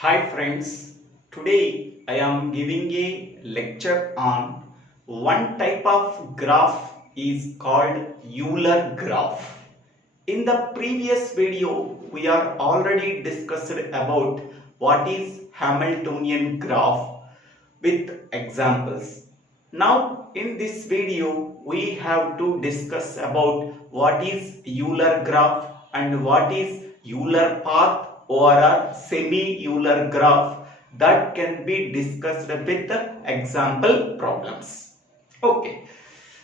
Hi friends, today I am giving a lecture on one type of graph is called Euler Graph. In the previous video, we are already discussed about what is Hamiltonian graph with examples. Now in this video, we have to discuss about what is Euler graph and what is Euler path or a semi-Euler graph that can be discussed with example problems. Okay,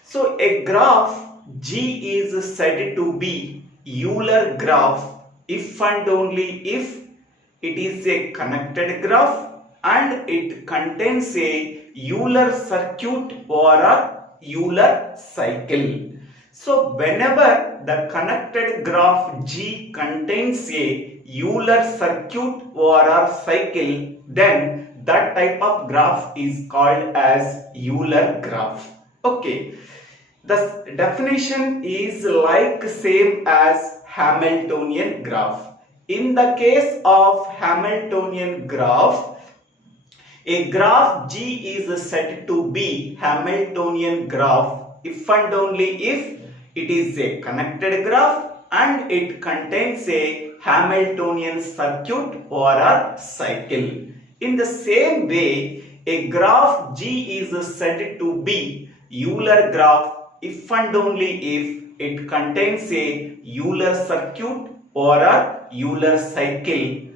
so a graph G is said to be Euler graph if and only if it is a connected graph and it contains a Euler circuit or a Euler cycle. So whenever the connected graph G contains a Euler circuit or a cycle, then that type of graph is called as Euler graph. Okay, the definition is like same as Hamiltonian graph. In the case of Hamiltonian graph, a graph G is said to be Hamiltonian graph if and only if it is a connected graph and it contains a Hamiltonian circuit or a cycle. In the same way, a graph G is said to be Euler graph if and only if it contains a Euler circuit or a Euler cycle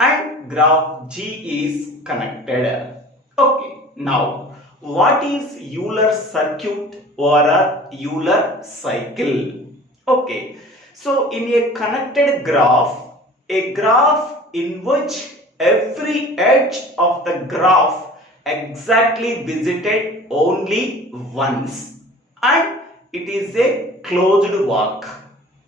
and graph G is connected. Okay, now what is Euler circuit or a Euler cycle? Okay, so in a connected graph, a graph in which every edge of the graph exactly visited only once and it is a closed walk.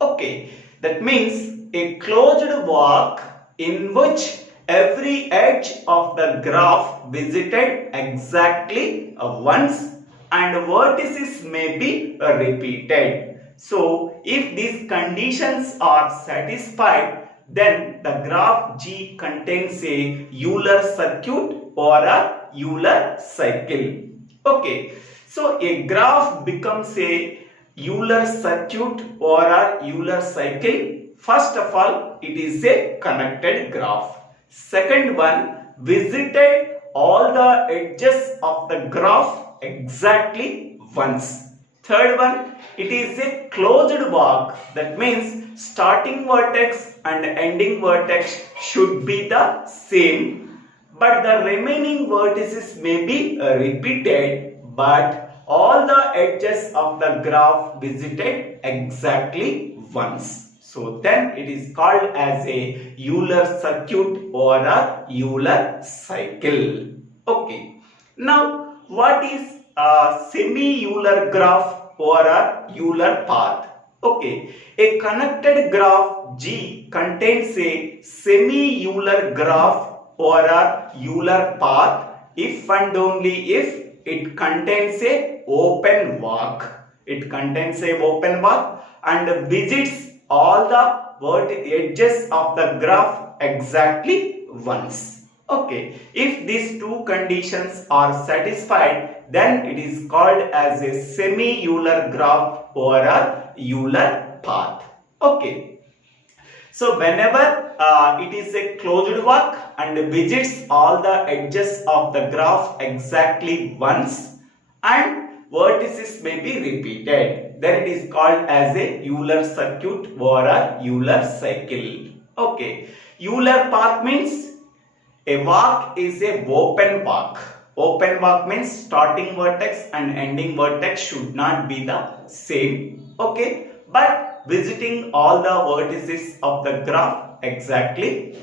Okay, that means a closed walk in which every edge of the graph visited exactly once and vertices may be repeated. So if these conditions are satisfied, then the graph G contains a Euler circuit or a Euler cycle. Okay, so a graph becomes a Euler circuit or a Euler cycle. First of all, it is a connected graph. Second one, visited all the edges of the graph exactly once. Third one, it is a closed walk. That means starting vertex and ending vertex should be the same, but the remaining vertices may be repeated, but all the edges of the graph visited exactly once. So then it is called as a Euler circuit or a Euler cycle. Okay. Now what is a semi-Euler graph or a Euler path? Okay. A connected graph G contains a semi-Euler graph or a Euler path if and only if it contains a open walk. It contains a open walk and visits all the edges of the graph exactly once. Okay, if these two conditions are satisfied, then it is called as a semi-Euler graph or a Euler path. Okay, so whenever it is a closed walk and visits all the edges of the graph exactly once and vertices may be repeated, then it is called as a Euler circuit or a Euler cycle. Okay, Euler path means a walk is a open walk. Open walk means starting vertex and ending vertex should not be the same. Okay, but visiting all the vertices of the graph exactly,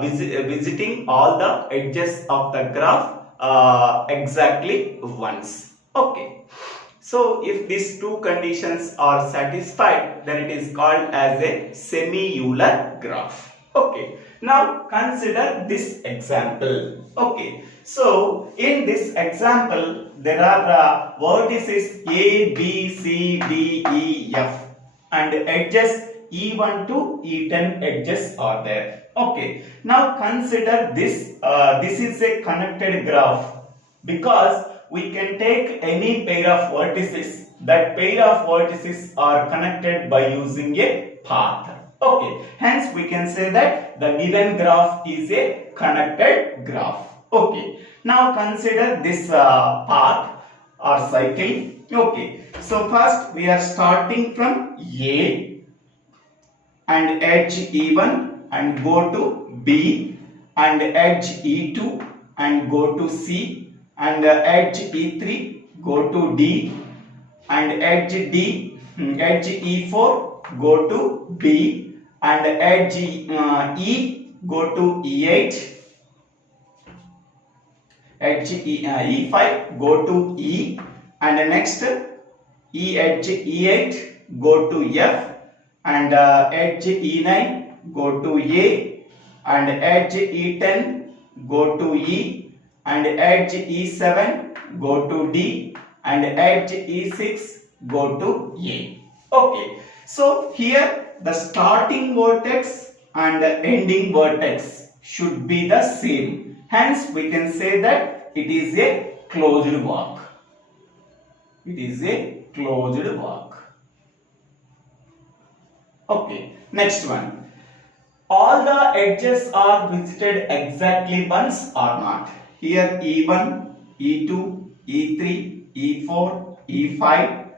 visiting all the edges of the graph exactly once. Okay, so if these two conditions are satisfied, then it is called as a semi-Euler graph. Okay, now consider this example. Okay, so in this example there are vertices A, B, C, D, E, F and edges E1 to E10 edges are there. Okay, now consider this. This is a connected graph because we can take any pair of vertices. That pair of vertices are connected by using a path. Okay, hence we can say that the given graph is a connected graph. Okay, now consider this path or cycle. Okay, so first we are starting from A and edge E1 and go to B and edge E2 and go to C and edge E3 go to D and edge E4 go to B and edge E go to E8, edge E5 go to E and next edge E8 go to F and edge E9 go to A and edge E10 go to E and edge E7 go to D and edge E6 go to A. Okay, so here the starting vertex and the ending vertex should be the same. Hence we can say that it is a closed walk. It is a closed walk. Okay, next one. All the edges are visited exactly once or not. Here E1, E2, E3, E4, E5,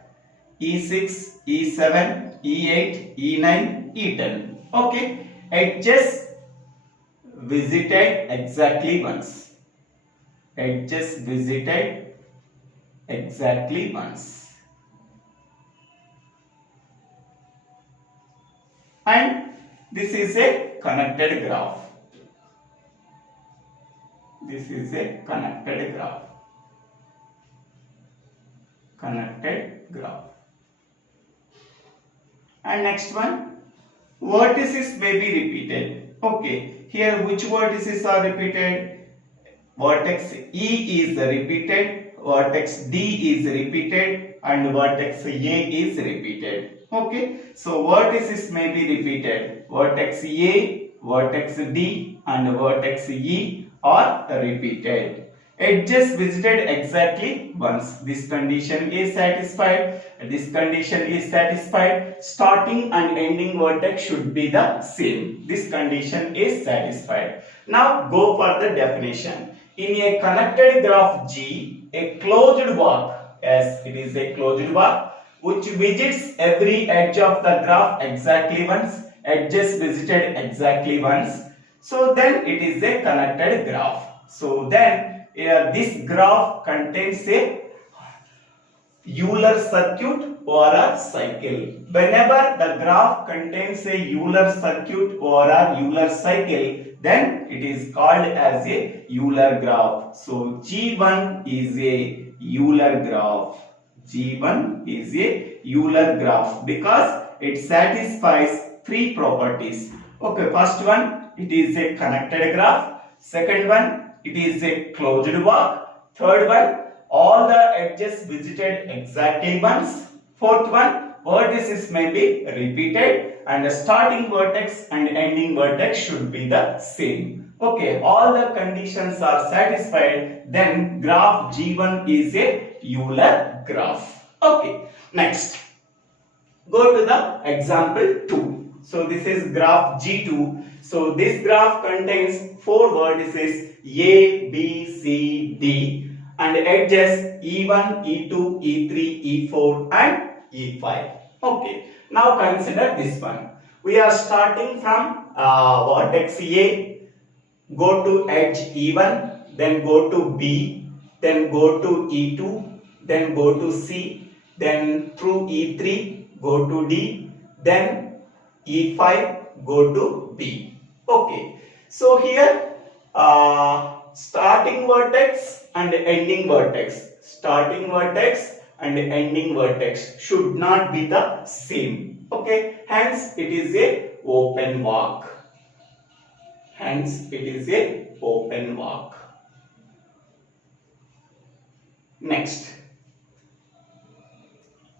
E6, E7, E8, E9, E10. Okay, edges visited exactly once. Edges visited exactly once. And this is a connected graph. This is a connected graph. Connected graph. And next one, vertices may be repeated. Okay, here which vertices are repeated? Vertex E is repeated, vertex D is repeated, and vertex A is repeated. Okay, so vertices may be repeated. Vertex A, vertex D, and vertex E are repeated. Edges visited exactly once. This condition is satisfied. This condition is satisfied. Starting and ending vertex should be the same. This condition is satisfied. Now go for the definition. In a connected graph G, a closed walk, as it is a closed walk, which visits every edge of the graph exactly once, edges visited exactly once. So then it is a connected graph. So then this graph contains a Euler circuit or a cycle. Whenever the graph contains a Euler circuit or a Euler cycle, then it is called as a Euler graph. So G1 is a Euler graph. G1 is a Euler graph because it satisfies three properties. Okay, first one, it is a connected graph. Second one, it is a closed walk. Third one, all the edges visited exactly once. Fourth one, vertices may be repeated and the starting vertex and ending vertex should be the same. Okay, all the conditions are satisfied, then graph G1 is a Euler graph. Okay, next, go to the example 2. So this is graph G2. So this graph contains four vertices A, B, C, D and edges E1, E2, E3, E4 and E5. Okay, now consider this one. We are starting from vertex A, go to edge E1, then go to B, then go to E2, then go to C, then through E3 go to D, then E5 go to B. Okay, so here starting vertex and ending vertex, starting vertex and ending vertex should not be the same. Okay, hence it is a open walk. Hence it is a open walk. Next,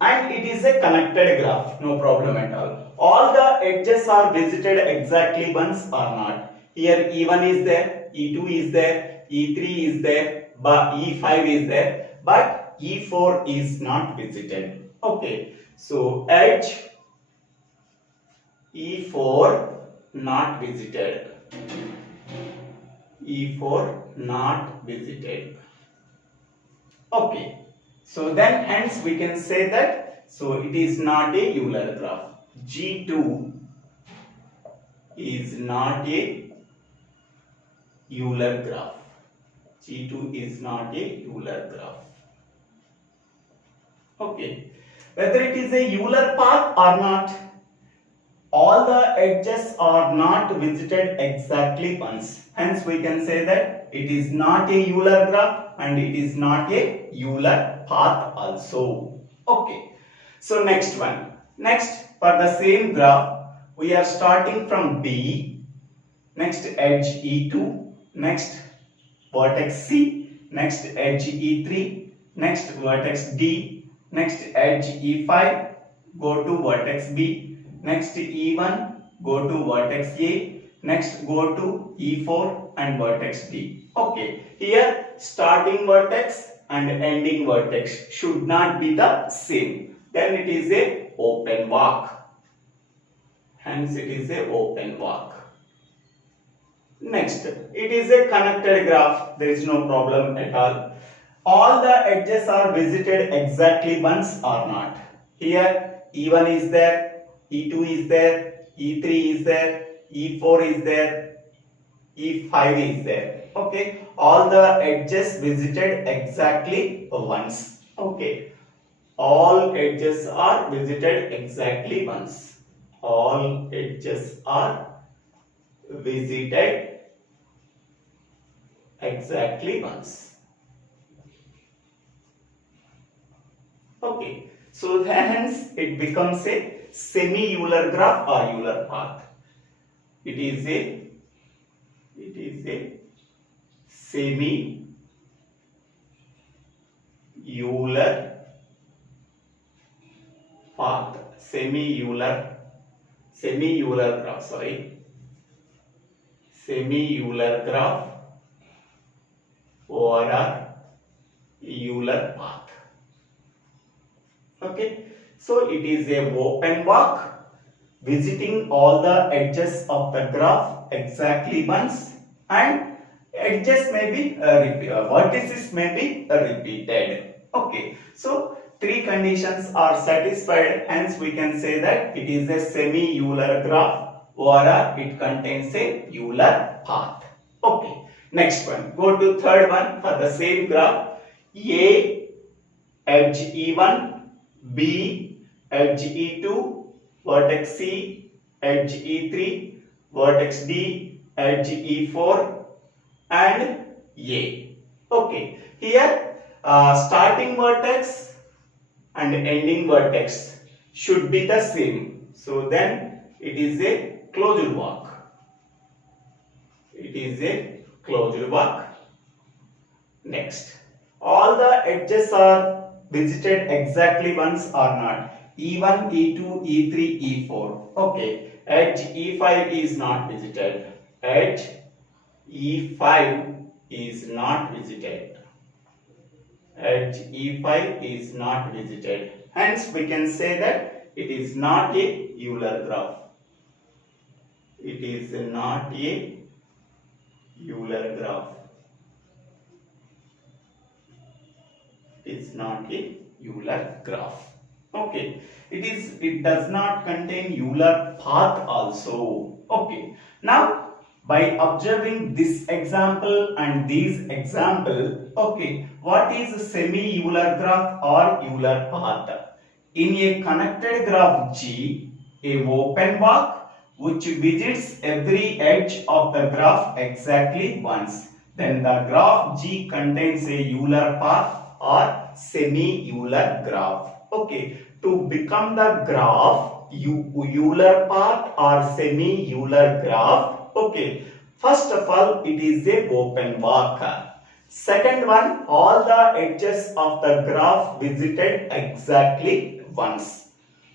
and it is a connected graph, no problem at all. All the edges are visited exactly once or not. Here E1 is there, E2 is there, E3 is there, but E5 is there, but E4 is not visited. Okay, so edge E4 not visited. E4 not visited. Okay, so then hence we can say that so it is not a Euler graph. G2 is not a Euler graph. G2 is not a Euler graph. Okay, whether it is a Euler path or not, all the edges are not visited exactly once. Hence we can say that it is not a Euler graph and it is not a Euler path also. Okay, so next one. Next, for the same graph, we are starting from B, next edge E2, next vertex C, next edge E3, next vertex D, next edge E5, go to vertex B, next E1, go to vertex A, next go to E4 and vertex D. Okay, here starting vertex and ending vertex should not be the same. Then it is a open walk. Hence it is a open walk. Next, it is a connected graph. There is no problem at all. All the edges are visited exactly once or not. Here E1 is there, E2 is there, E3 is there, E4 is there, E5 is there. Okay, all the edges visited exactly once. Okay, all edges are visited exactly once. All edges are visited exactly once. Okay, so hence it becomes a semi-Euler graph or Euler path. It is a semi-Euler path, semi-Euler graph, semi-Euler graph or a Euler path. Okay, so it is a open walk visiting all the edges of the graph exactly once, and edges may be vertices may be repeated. Okay, so three conditions are satisfied, hence we can say that it is a semi-Euler graph or it contains a Euler path. Okay, next one, go to third one for the same graph. A edge E1, B edge E2, vertex C edge E3, vertex D edge E4 and A. Okay, here starting vertex and ending vertex should be the same. So then it is a closed walk. It is a closed walk. Next, all the edges are visited exactly once or not. E1, E2, E3, E4. Okay, edge E5 is not visited. Edge E5 is not visited. Edge E5 is not visited. Hence we can say that it is not a Euler graph. It is not a Euler graph. It is not a Euler graph. Okay, it does not contain Euler path also. Okay, now by observing this example and these example, okay, what is a semi-Euler graph or Euler path? In a connected graph G, a open walk which visits every edge of the graph exactly once, then the graph G contains a Euler path or semi-Euler graph. Okay, to become the graph Euler path or semi-Euler graph, okay, first of all it is a open walk. Second one, all the edges of the graph visited exactly once.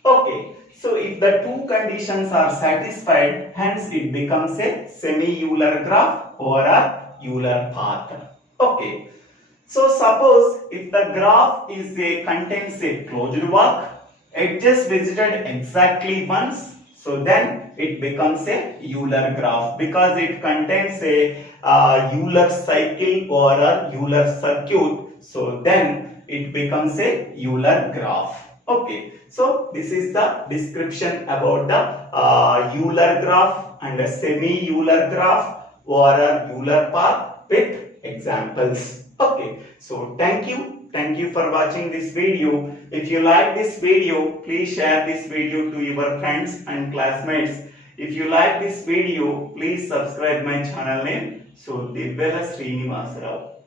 Okay, So if the two conditions are satisfied, hence it becomes a semi-Euler graph or a Euler path. Okay. So suppose if the graph contains a closed walk, edges visited exactly once, so then it becomes a Euler graph because it contains a Euler cycle or a Euler circuit. So then it becomes a Euler graph. Okay, so this is the description about the Euler graph and a semi-Euler graph or a Euler path with examples. Okay, so thank you for watching this video. If you like this video, please share this video to your friends and classmates. If you like this video, please subscribe my channel name. So Divvela Srinivasa.